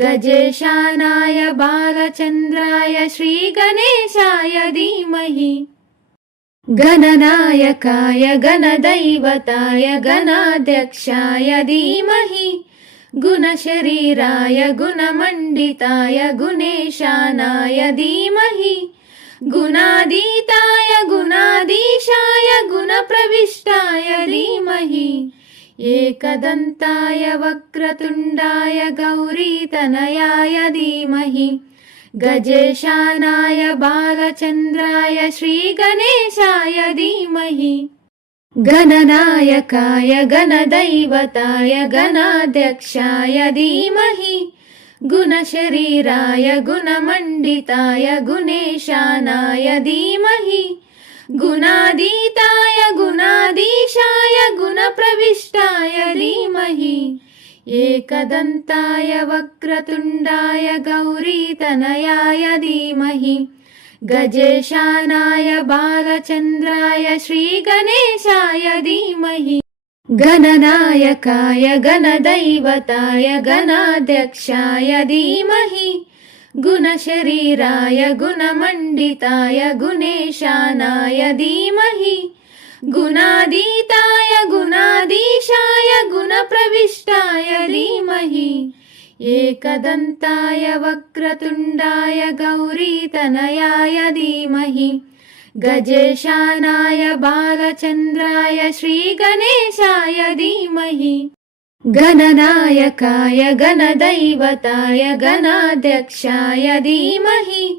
गजेशानाय बालचन्द्राय श्रीगणेशाय धीमहि। गणनायकाय गणदैवताय गणाध्यक्षाय धीमहि। गुणशरीराय गुणमण्डिताय गुणेशानाय धीमहि। गुणातीताय गुणाधीशाय गुणप्रविष्टाय धीमहि एकदन्ताय वक्रतुण्डाय गौरीतनयाय धीमहि। गजेशानाय बालचन्द्राय श्रीगणेशाय धीमहि। गणनायकाय गणदैवताय गणाध्यक्षाय धीमहि। गुणशरीराय गुणमण्डिताय गुणेशानाय धीमहि। गुणातीताय गुणाधीशाय गुणप्रविष्टाय धीमहि। एकदन्ताय वक्रतुण्डाय गौरीतनयाय धीमहि। गजेशानाय बालचन्द्राय श्रीगणेशाय धीमहि। गणनायकाय गणदैवताय गणाध्यक्षाय धीमहि। गुणशरीराय गुणमण्डिताय गुणेशानाय धीमहि गुणातीताय गुणाधीशाय गुणप्रविष्टाय धीमहि। एकदन्ताय वक्रतुण्डाय गौरीतनयाय धीमहि। गजेशानाय बालचन्द्राय श्रीगणेशाय धीमहि। गणनायकाय गणदैवताय गणाध्यक्षाय धीमहि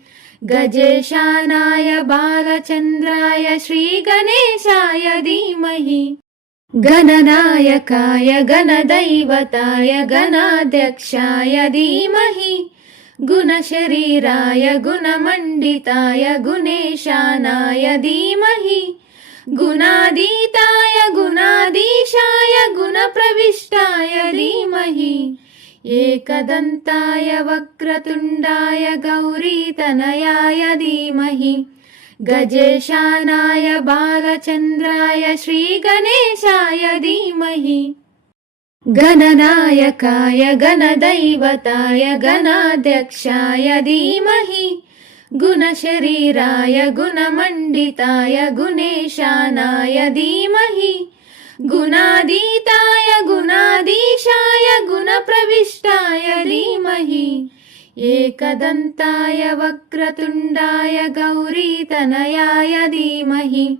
गजेशानाय बालचन्द्राय श्रीगणेशाय धीमहि। गणनायकाय गणदैवताय गणाध्यक्षाय धीमहि। गुणशरीराय गुणमण्डिताय गुणेशानाय धीमहि। गुणातीताय गुणाधीशाय गुणप्रविष्टाय धीमहि एकदन्ताय वक्रतुण्डाय गौरीतनयाय धीमहि। गजेशानाय बालचन्द्राय श्रीगणेशाय धीमहि। गणनायकाय गणदैवताय गणाध्यक्षाय धीमहि। गुणशरीराय गुणमण्डिताय गुणेशानाय धीमहि। गुणातीताय गुणाधीशाय गुणप्रविष्टाय धीमहि। एकदन्ताय वक्रतुण्डाय गौरीतनयाय धीमहि।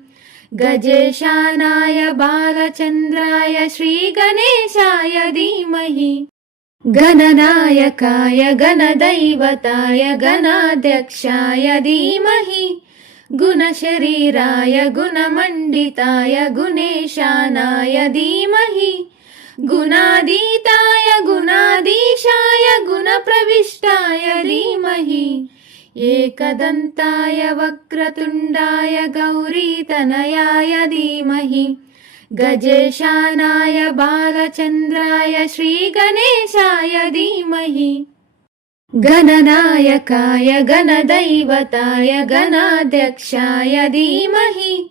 गजेशानाय बालचन्द्राय श्रीगणेशाय धीमहि। गणनायकाय गणदैवताय गणाध्यक्षाय धीमहि। गुणशरीराय गुणमण्डिताय गुणेशानाय धीमहि गुणातीताय गुणाधीशाय गुणप्रविष्टाय धीमहि। एकदन्ताय वक्रतुण्डाय गौरीतनयाय धीमहि। गजेशानाय बालचन्द्राय श्रीगणेशाय धीमहि। गणनायकाय गणदैवताय गणाध्यक्षाय धीमहि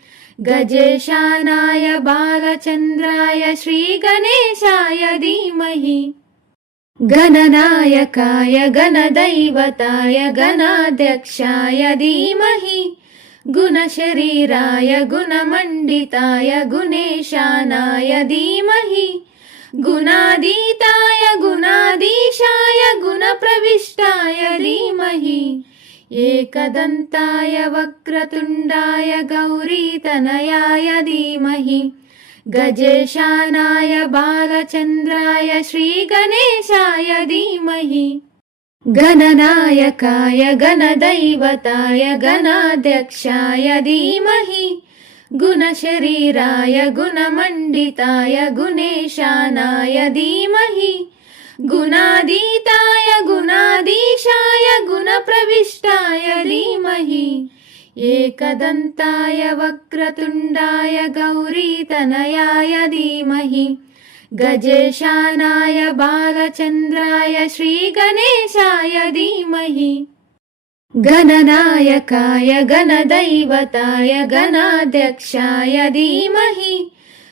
गजेशानाय बालचन्द्राय श्रीगणेशाय धीमहि। गणनायकाय गणदैवताय गणाध्यक्षाय धीमहि। गुणशरीराय गुणमण्डिताय गुणेशानाय धीमहि। गुणातीताय गुणाधीशाय गुणप्रविष्टाय धीमहि एकदन्ताय वक्रतुण्डाय गौरीतनयाय धीमहि। गजेशानाय बालचन्द्राय श्रीगणेशाय धीमहि। गणनायकाय गणदैवताय गणाध्यक्षाय धीमहि। गुणशरीराय गुणमण्डिताय गुणेशानाय धीमहि गुणातीताय गुणाधीशाय गुणप्रविष्टाय धीमहि। एकदन्ताय वक्रतुण्डाय गौरीतनयाय धीमहि। गजेशानाय बालचन्द्राय श्रीगणेशाय धीमहि। गणनायकाय गणदैवताय गणाध्यक्षाय धीमहि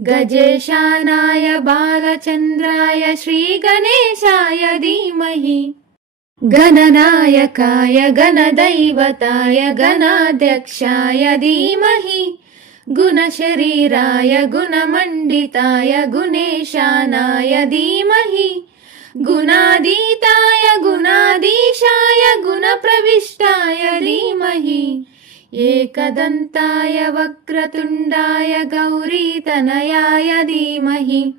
गजेशानाय बालचन्द्राय श्रीगणेशाय धीमहि। गणनायकाय गणदैवताय गणाध्यक्षाय धीमहि। गुणशरीराय गुणमण्डिताय गुणेशानाय धीमहि। गुणातीताय गुणाधीशाय गुणप्रविष्टाय धीमहि एकदन्ताय वक्रतुण्डाय गौरीतनयाय धीमहि।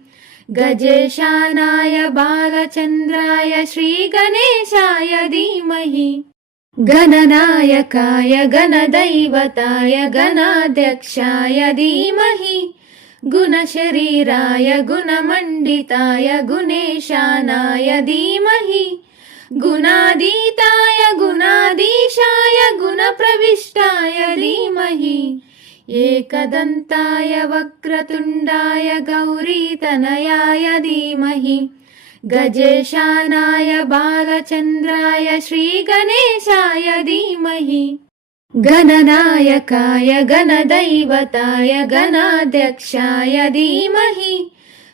गजेशानाय बालचन्द्राय श्रीगणेशाय धीमहि। गणनायकाय गणदैवताय गणाध्यक्षाय धीमहि। गुणशरीराय गुणमण्डिताय गुणेशानाय धीमहि गुणातीताय गुणाधीशाय गुणप्रविष्टाय धीमहि। एकदन्ताय वक्रतुण्डाय गौरीतनयाय धीमहि। गजेशानाय बालचन्द्राय श्रीगणेशाय धीमहि। गणनायकाय गणदैवताय गणाध्यक्षाय धीमहि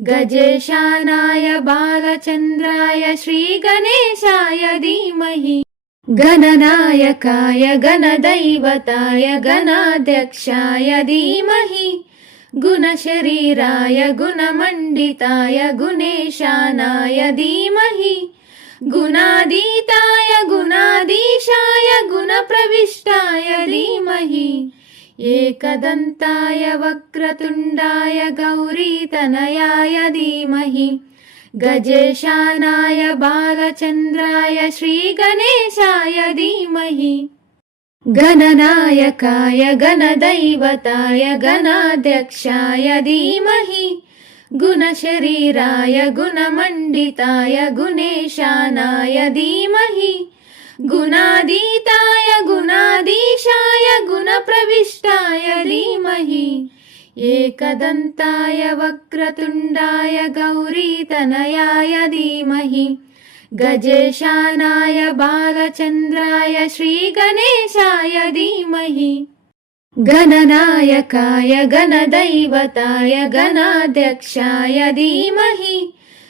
गजेशानाय बालचन्द्राय श्रीगणेशाय धीमहि। गणनायकाय गणदैवताय गणाध्यक्षाय धीमहि। गुणशरीराय गुणमण्डिताय गुणेशानाय धीमहि। गुणातीताय गुणाधीशाय गुणप्रविष्टाय धीमहि एकदन्ताय वक्रतुण्डाय गौरीतनयाय धीमहि। गजेशानाय बालचन्द्राय श्रीगणेशाय धीमहि। गणनायकाय गणदैवताय गणाध्यक्षाय धीमहि। गुणशरीराय गुणमण्डिताय गुणेशानाय धीमहि गुणातीताय गुणाधीशाय गुणप्रविष्टाय धीमहि। एकदन्ताय वक्रतुण्डाय गौरीतनयाय धीमहि। गजेशानाय बालचन्द्राय श्रीगणेशाय धीमहि। गणनायकाय गणदैवताय गणाध्यक्षाय धीमहि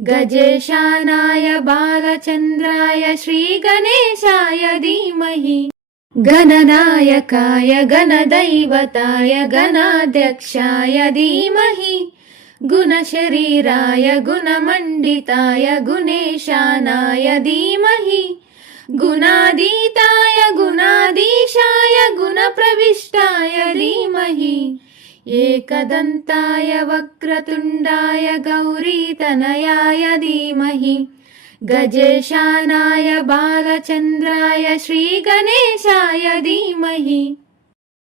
गजेशानाय बालचन्द्राय श्रीगणेशाय धीमहि। गणनायकाय गणदैवताय गणाध्यक्षाय धीमहि। गुणशरीराय गुणमण्डिताय गुणेशानाय धीमहि। गुणातीताय गुणाधीशाय गुणप्रविष्टाय धीमहि एकदन्ताय वक्रतुण्डाय गौरीतनयाय धीमहि। गजेशानाय बालचन्द्राय श्रीगणेशाय धीमहि।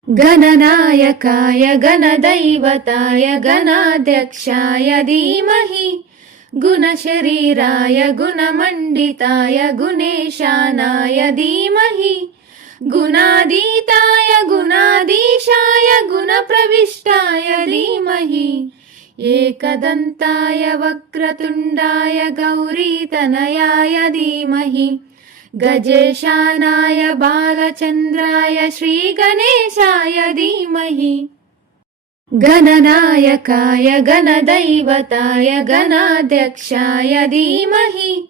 गणनायकाय गणदैवताय गणाध्यक्षाय धीमहि। गुणशरीराय गुणमण्डिताय गुणेशानाय धीमहि गुणातीताय गुणाधीशाय गुणप्रविष्टाय धीमहि। एकदन्ताय वक्रतुण्डाय गौरीतनयाय धीमहि। गजेशानाय बालचन्द्राय श्रीगणेशाय धीमहि। गणनायकाय गणदैवताय गणाध्यक्षाय धीमहि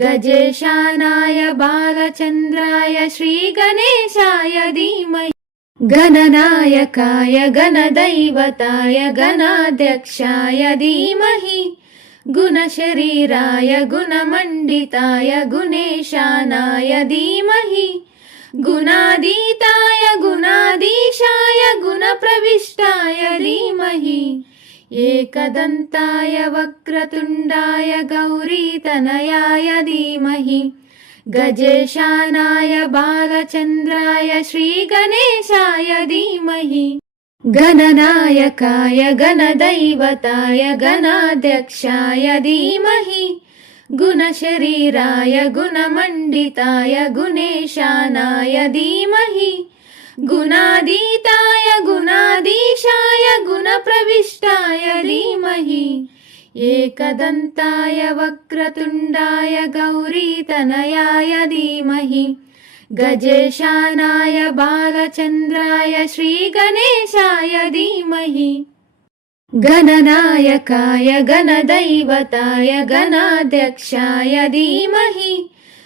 गजेशानाय बालचन्द्राय श्रीगणेशाय धीमहि गणनायकाय गणदैवताय गणाध्यक्षाय धीमहि गुणशरीराय गुणमण्डिताय गुणेशानाय धीमहि गुणातीताय गुणाधीशाय गुणप्रविष्टाय धीमहि एकदन्ताय वक्रतुण्डाय गौरीतनयाय धीमहि। गजेशानाय बालचन्द्राय श्रीगणेशाय धीमहि। गणनायकाय गणदैवताय गणाध्यक्षाय धीमहि। गुणशरीराय गुणमण्डिताय गुणेशानाय धीमहि गुणातीताय गुणाधीशाय गुणप्रविष्टाय धीमहि। एकदन्ताय वक्रतुण्डाय गौरीतनयाय धीमहि। गजेशानाय बालचन्द्राय श्रीगणेशाय धीमहि। गणनायकाय गणदैवताय गणाध्यक्षाय धीमहि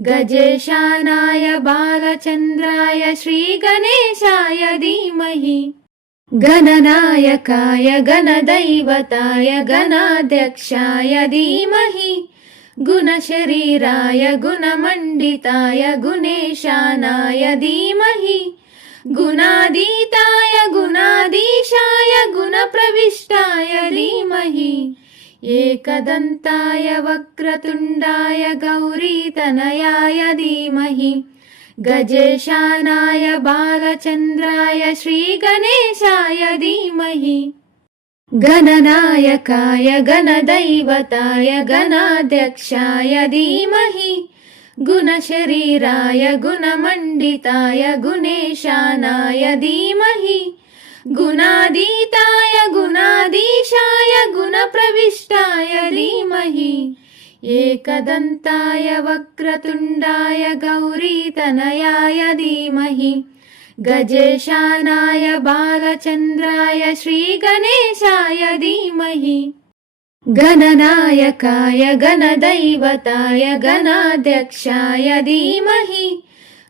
गजेशानाय बालचन्द्राय श्रीगणेशाय धीमहि। गणनायकाय गणदैवताय गणाध्यक्षाय धीमहि। गुणशरीराय गुणमण्डिताय गुणेशानाय धीमहि। गुणातीताय गुणाधीशाय गुणप्रविष्टाय धीमहि एकदन्ताय वक्रतुण्डाय गौरीतनयाय धीमहि। गजेशानाय बालचन्द्राय श्रीगणेशाय धीमहि। गणनायकाय गणदैवताय गणाध्यक्षाय धीमहि। गुणशरीराय गुणमण्डिताय गुणेशानाय धीमहि गुणातीताय गुणाधीशाय गुणप्रविष्टाय धीमहि। एकदन्ताय वक्रतुण्डाय गौरीतनयाय धीमहि। गजेशानाय बालचन्द्राय श्रीगणेशाय धीमहि। गणनायकाय गणदैवताय गणाध्यक्षाय धीमहि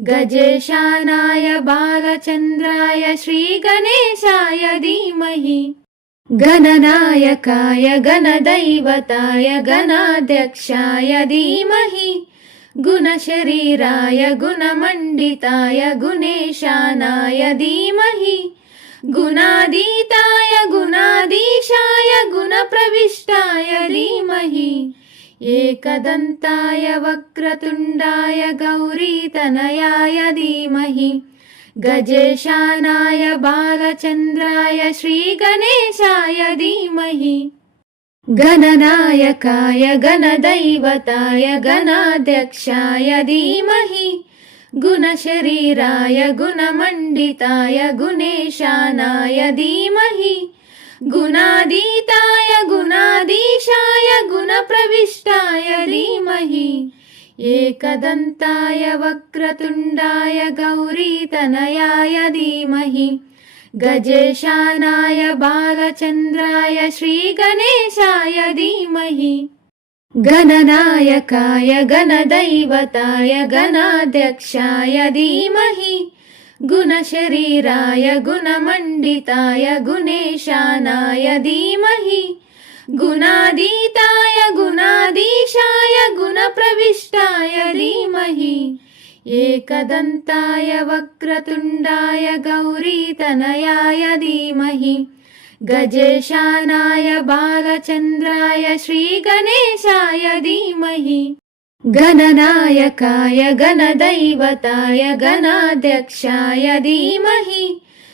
गजेशानाय बालचन्द्राय श्रीगणेशाय धीमहि। गणनायकाय गणदैवताय गणाध्यक्षाय धीमहि। गुणशरीराय गुणमण्डिताय गुणेशानाय धीमहि। गुणातीताय गुणाधीशाय गुणप्रविष्टाय धीमहि एकदन्ताय वक्रतुण्डाय गौरीतनयाय धीमहि। गजेशानाय बालचन्द्राय श्रीगणेशाय धीमहि। गणनायकाय गणदैवताय गणाध्यक्षाय धीमहि। गुणशरीराय गुणमण्डिताय गुणेशानाय धीमहि। गुणातीताय गुणाधीशाय गुणप्रविष्टाय धीमहि एकदन्ताय वक्रतुण्डाय गौरीतनयाय धीमहि। गजेशानाय बालचन्द्राय श्रीगणेशाय धीमहि। गणनायकाय गणदैवताय गणाध्यक्षाय धीमहि। गुणशरीराय गुणमण्डिताय गुणेशानाय धीमहि गुणातीताय गुणाधीशाय गुणप्रविष्टाय धीमहि। एकदन्ताय वक्रतुण्डाय गौरीतनयाय धीमहि। गजेशानाय बालचन्द्राय श्रीगणेशाय धीमहि। गणनायकाय गणदैवताय गणाध्यक्षाय धीमहि